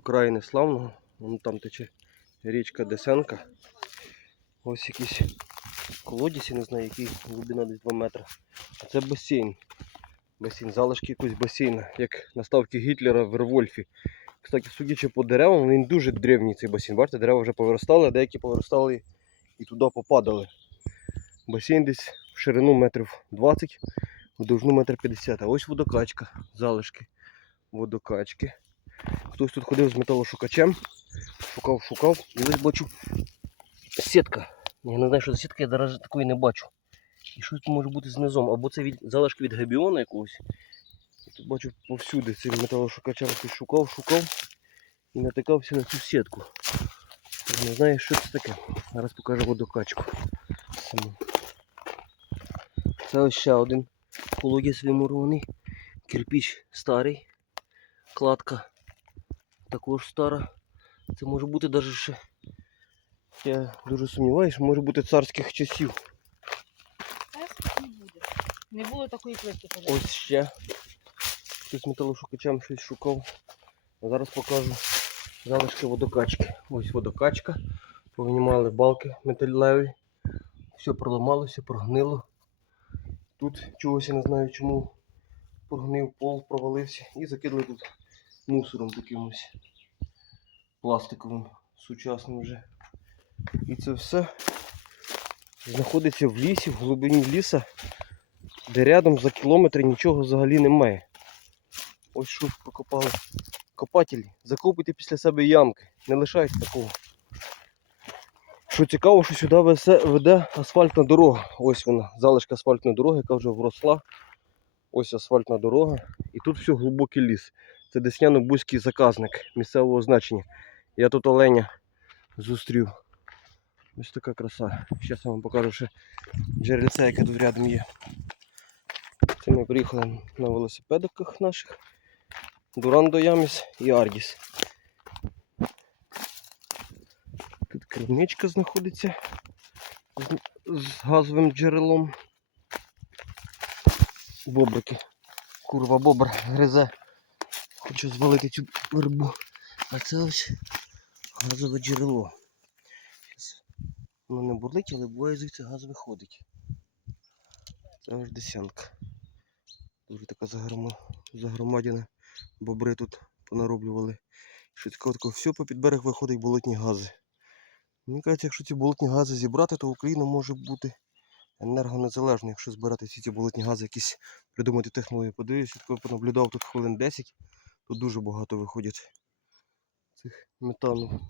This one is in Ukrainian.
окраїни славного. Вон там тече річка Десенка. Ось якийсь колодязь, я не знаю, який глибина десь 2 метри. А це басейн. Басейн, залишки якогось басейна, як на ставки Гітлера в Вервольфі. Кстати, судячи по деревам, він дуже древній цей басейн. Бачите, дерева вже повиростали, а деякі повиростали і туди попадали. Басейн десь в ширину метрів 20, в довжину метр 50. А ось водокачка, залишки водокачки. Хтось тут ходив з металошукачем, шукав, шукав, і ось бачу сітка. Я не знаю, що за сітка, я навіть такої не бачу. І щось може бути знизом. Або це від, залишки від габіона якогось. І тут бачу повсюди цим металошукачем щось шукав, шукав і натикався на цю сітку. Не знаю, що це таке. Зараз покажу водокачку. Це ось ще один колодязь вимурований. Кирпіч старий. Кладка також стара. Це може бути навіть ще. Я дуже сумніваюся, що може бути царських часів. Не буде. Не було такої пожежі. Ось ще. Хтось металошукачем щось шукав. А зараз покажу залишки водокачки. Ось водокачка. Повинімали балки металеві. Все проламалося, прогнило. Тут чогось я не знаю чому прогнив пол, провалився і закидали тут мусором таким пластиковим, сучасним вже. І це все знаходиться в лісі, в глибині ліса, де рядом за кілометри нічого взагалі немає. Ось що прокопали копателі. Закопуйте після себе ямки, не лишайте такого. Що цікаво, що сюди веде асфальтна дорога. Ось вона, залишка асфальтної дороги, яка вже вросла. Ось асфальтна дорога. І тут все глибокий ліс. Це Десняно-Бузький заказник місцевого значення. Я тут оленя зустрів. Ось така краса. Зараз я вам покажу ще джерельце, яке тут рядом є. Це ми приїхали на велосипедиках наших. Дурандо Яміс і Ардіс. Тут кривничка знаходиться з газовим джерелом. Бобрики. Курва бобр гризе. Хочу звалити цю вербу. А це ось газове джерело. Воно не бурлить, але буває звідси газ виходить. Це аж десятка. Дуже така загрома, загромадяна. Бобри тут понароблювали. Цікаво, таке, все по берег виходить болотні гази. Мені кажуть, якщо ці болотні гази зібрати, то Україна може бути енергонезалежною, якщо збирати всі ці болотні гази, якісь придумати технології. Подивився, понаблюдав тут хвилин 10, тут дуже багато виходять цих метану.